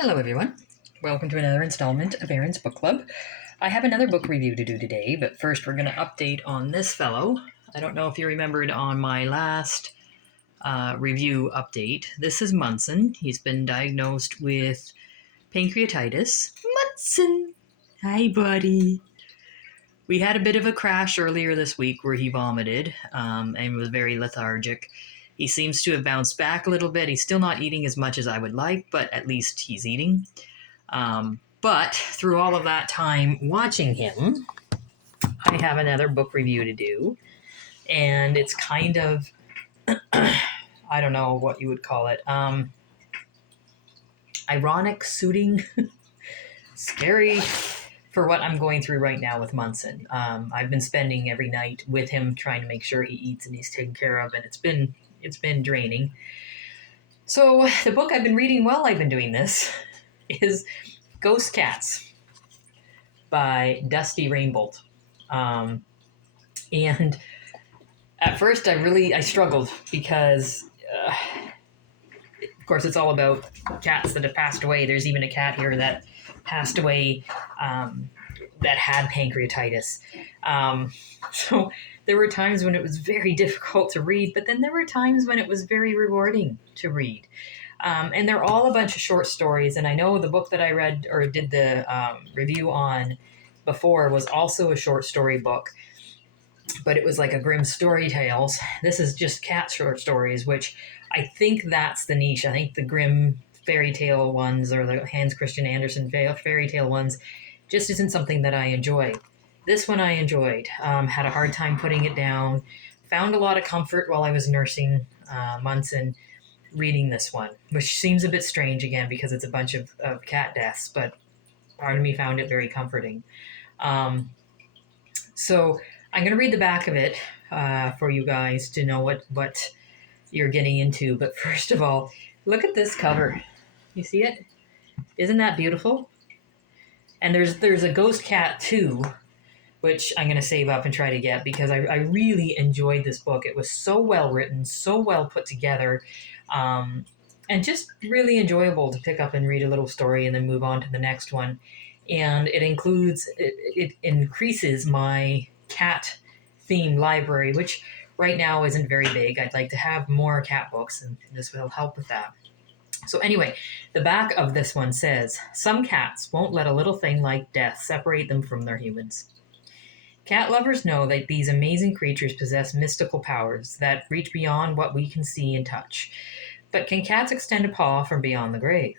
Hello, everyone. Welcome to another installment of Aaron's Book Club. I have another book review to do today, but first we're going to update on this fellow. I don't know if you remembered on my last review update. This is Munson. He's been diagnosed with pancreatitis. Munson! Hi, buddy. We had a bit of a crash earlier this week where he vomited and was very lethargic. He seems to have bounced back a little bit. He's still not eating as much as I would like, but at least he's eating. But through all of that time watching him, I have another book review to do. And it's kind of, I don't know what you would call it, ironic, suiting, scary for what I'm going through right now with Munson. I've been spending every night with him trying to make sure he eats and he's taken care of, and it's been draining. So the book I've been reading while I've been doing this is Ghost Cats by Dusty Rainbolt. And at first I struggled because, of course, it's all about cats that have passed away. There's even a cat here that passed away that had pancreatitis. So there were times when it was very difficult to read, but then there were times when it was very rewarding to read. And they're all a bunch of short stories. And I know the book that I read or did the review on before was also a short story book, but it was like a Grimm story tales. This is just cat short stories, which I think that's the niche. I think the Grimm fairy tale ones or the Hans Christian Andersen fairy tale ones just isn't something that I enjoy. This one I enjoyed. Had a hard time putting it down. Found a lot of comfort while I was nursing Munson reading this one, which seems a bit strange again because it's a bunch of cat deaths, but part of me found it very comforting. So I'm going to read the back of it for you guys to know what you're getting into. But first of all, look at this cover. You see it? Isn't that beautiful? And there's a ghost cat too, which I'm going to save up and try to get because I really enjoyed this book. It was so well written, so well put together, and just really enjoyable to pick up and read a little story and then move on to the next one. And it increases my cat themed library, which right now isn't very big. I'd like to have more cat books, and this will help with that. So anyway, the back of this one says, "Some cats won't let a little thing like death separate them from their humans. Cat lovers know that these amazing creatures possess mystical powers that reach beyond what we can see and touch. But can cats extend a paw from beyond the grave?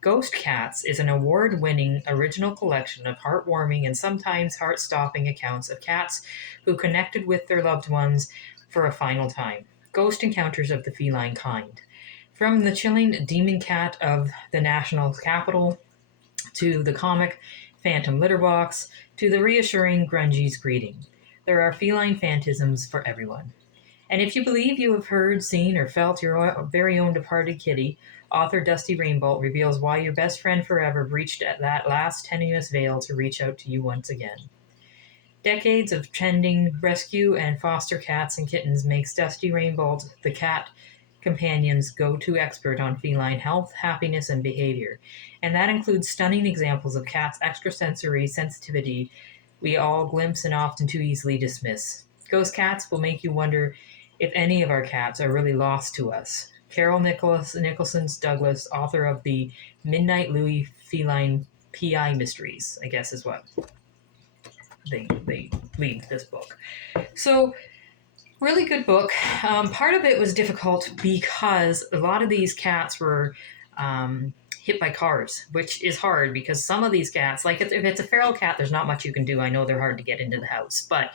Ghost Cats is an award-winning original collection of heartwarming and sometimes heart-stopping accounts of cats who connected with their loved ones for a final time. Ghost encounters of the feline kind. From the chilling demon cat of the national capital, to the comic Phantom Litterbox, to the reassuring Grungy's greeting. There are feline phantasms for everyone. And if you believe you have heard, seen, or felt your very own departed kitty, author Dusty Rainbolt reveals why your best friend forever breached at that last tenuous veil to reach out to you once again. Decades of tending, rescue, and foster cats and kittens makes Dusty Rainbolt the cat companion's go-to expert on feline health, happiness, and behavior. And that includes stunning examples of cats' extrasensory sensitivity we all glimpse and often too easily dismiss. Ghost Cats will make you wonder if any of our cats are really lost to us. Carol Nicholson's Douglas, author of the Midnight Louie Feline PI Mysteries, I guess is what they lead this book. So, really good book. Part of it was difficult because a lot of these cats were hit by cars, which is hard because some of these cats, like if it's a feral cat, there's not much you can do. I know they're hard to get into the house, but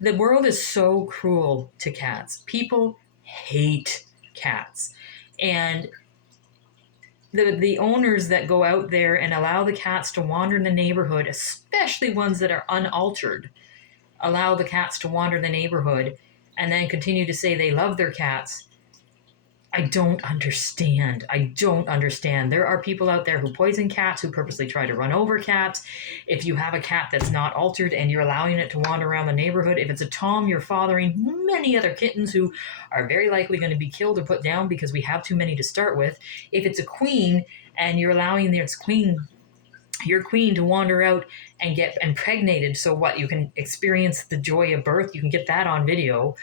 the world is so cruel to cats. People hate cats. And the owners that go out there and allow the cats to wander in the neighborhood, especially ones that are unaltered, allow the cats to wander the neighborhood and then continue to say they love their cats, I don't understand. I don't understand. There are people out there who poison cats, who purposely try to run over cats. If you have a cat that's not altered and you're allowing it to wander around the neighborhood, if it's a tom, you're fathering many other kittens who are very likely going to be killed or put down because we have too many to start with. If it's a queen and you're allowing your queen to wander out and get impregnated, so what? You can experience the joy of birth. You can get that on video.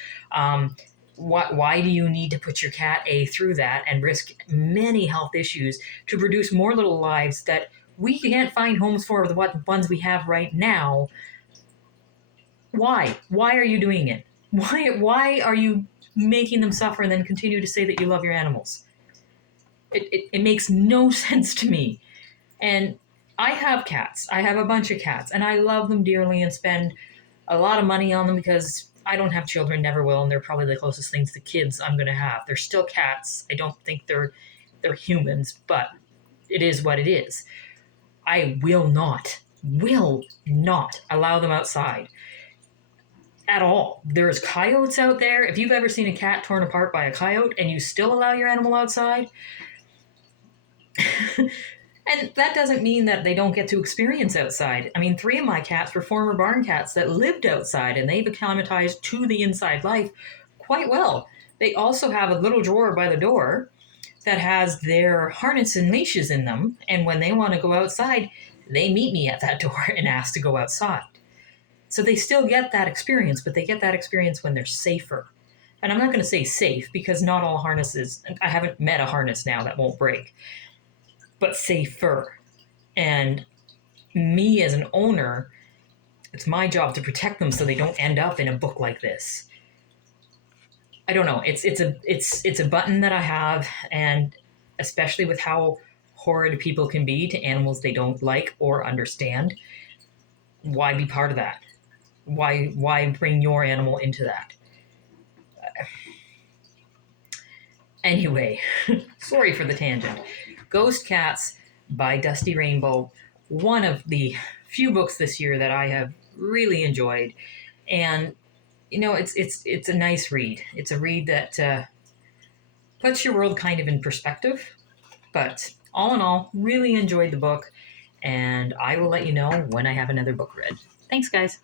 Why do you need to put your cat through that and risk many health issues to produce more little lives that we can't find homes for the ones we have right now? Why are you doing it? Why are you making them suffer and then continue to say that you love your animals? It makes no sense to me. And I have cats. I have a bunch of cats, and I love them dearly and spend a lot of money on them because I don't have children, never will, and they're probably the closest things to kids I'm going to have. They're still cats. I don't think they're humans, but it is what it is. I will not allow them outside at all. There's coyotes out there. If you've ever seen a cat torn apart by a coyote and you still allow your animal outside, and that doesn't mean that they don't get to experience outside. I mean, 3 of my cats were former barn cats that lived outside, and they've acclimatized to the inside life quite well. They also have a little drawer by the door that has their harness and leashes in them, and when they want to go outside, they meet me at that door and ask to go outside. So they still get that experience, but they get that experience when they're safer. And I'm not going to say safe because not all harnesses, I haven't met a harness now that won't break, but safer. And me as an owner, it's my job to protect them so they don't end up in a book like this. I don't know. It's a button that I have, and especially with how horrid people can be to animals they don't like or understand, why be part of that? Why bring your animal into that? Anyway, sorry for the tangent. Ghost Cats by Dusty Rainbolt, one of the few books this year that I have really enjoyed. And, you know, it's a nice read. It's a read that puts your world kind of in perspective. But all in all, really enjoyed the book. And I will let you know when I have another book read. Thanks, guys.